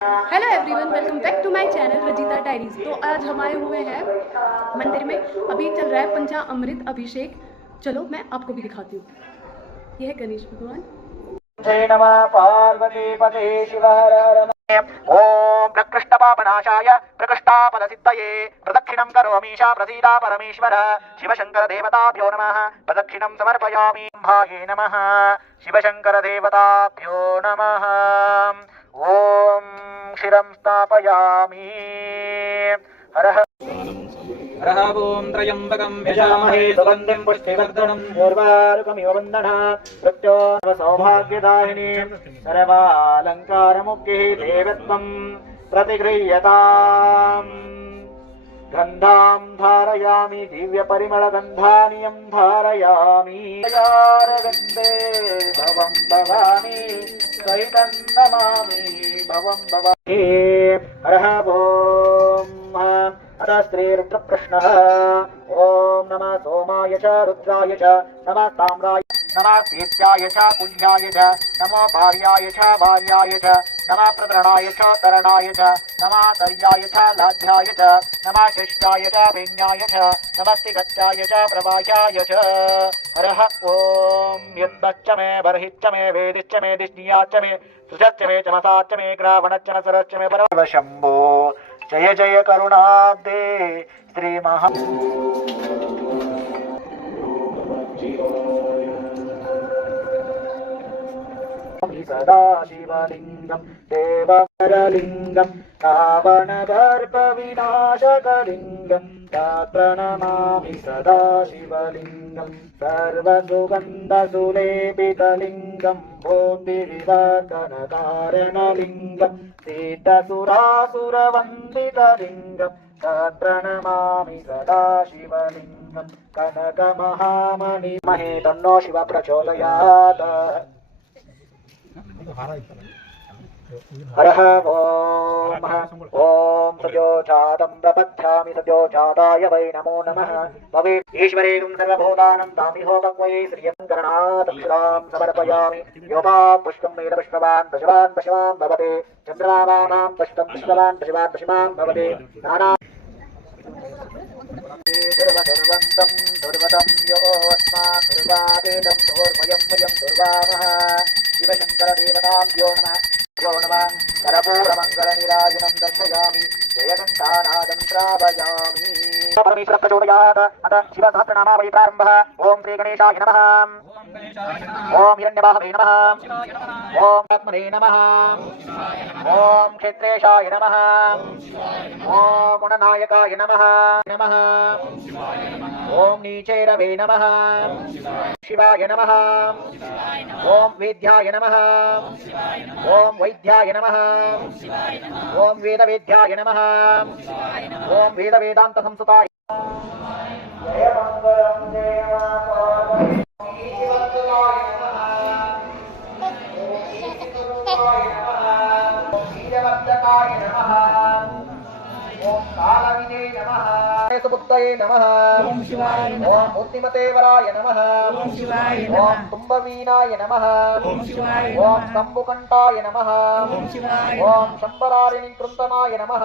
Hello everyone, welcome back to my channel Rajita diaries. तो आज हम आए हुए हैं मंदिर में। अभी चल रहा है पंचामृत अभिषेक। चलो मैं आपको भी दिखाती हूँ। यह है गणेश भगवान। जय नमः पार्वती पते शिव हर हर। ओम प्रकृष्टपापनाशाय प्रकृष्टापदसिद्धये प्रदक्षिणं करोमीशा प्रसीदा परमेश्वर। शिवशंकर देवताभ्यो नमः प्रदक्षिणं समर्पयामि। भाये नमः शिवशंकर देवताभ्यो नमः। ओम क्षीरं स्थापयामि। हर हर ओम त्र्यंबकं यजामहे सुगन्धिं पुष्टिवर्धनं उर्वारुकमिव वन्दनात् प्रत्योर्नव सौभाग्यदायिनी सर्वालङ्कारमुख्यैः देवत्वं प्रतिगृह्यताम्। गन्धां धारयामि दिव्यपरिमलगन्धानियं धारयामि। गन्धे भवं भवामि सहितं नमामि भवं भवामि। हर ओम अतः श्रीरुद्रप्रश्नः। ओम नमः सोमाय च रुद्राय च नमः ताम्राय नमः तीर्थ्याय च पुण्याय च नमो भार्याय च भार्याय च नमः प्रतरणाय च तरणाय च नमः तर्याय च लाध्याय च नमः शिष्टाय च विज्ञाय च नमस्तिगत्याय च प्रवाह्याय च। हरः ओम यद्वच्च मे बर्हिच्च मे वेदिश्च मे दिष्णीयाच्च मे सृजच्च मे चमसाच्च मे ग्रावणच्च मे सरच्च मे परम शम्भो। जय जय करुणाब्दे श्री महा सदा शिवलिंगं देवरलिंगं रावणदर्पविनाशकलिंगं प्रणमामि सदा शिवलिंगं सर्वसुगन्धसुलेपितलिंगं भूतिविवर्धनकारणलिंगं सीतसुरासुरवन्दितलिंगं प्रणमामि सदा शिवलिंगं कनकमहामणि महे तन्नो शिव प्रचोदयात्। हरः ओम ओम सजोजातं प्रपद्यामि सजोजाताय वै नमो नमः। भवे ईश्वरेकं सर्वभूतानं दामिहोपक्वये श्रियं करणात् अक्षरां समर्पयामि। योपात् पुष्पं वेद पुष्पवान् पशुवान् पशुवान् भवते चन्द्रमानां पुष्पं पुष्पवान् पशुवान् पशुवान् भवते नाना दुर्वदुर्वन्तं दुर्वदं यो अस्मात् दुर्वादेदं दुर्भयं वयं दुर्वामः। शिवशंकर देवताभ्यो नमः यो नमः। करपूरमङ्गलनीराजनं दर्शयामि जयघण्टानादं श्रावयामि। परमेश्वर प्रचोदयात्। अतः शिवसहस्रनामावली प्रारम्भः। ओम श्री गणेशाय नमः। ओम हिरण्यवाहवे नमः। ओम आत्मने नमः। ओम क्षेत्रेशाय नमः। ओम गुणनायकाय नमः नमः। ओम नीचैरवे नमः। शिवाय नमः। ओम वेद्याय नमः। ओम वैद्याय नमः। ओम वेदवेद्याय नमः। ओम वेदवेदांत संसुताय जय मंगलम जय ओम कालविने नमः। सुबुद्धये नमः। ओम शिवाय नमः। ओम मूर्तिमते नमः। ओम शिवाय नमः। ओम तुम्बवीनाय नमः। ओम शिवाय नमः। ओम शंभुकंठाय नमः। ओम शिवाय नमः। ओम शंबरारिणी कृंतनाय नमः।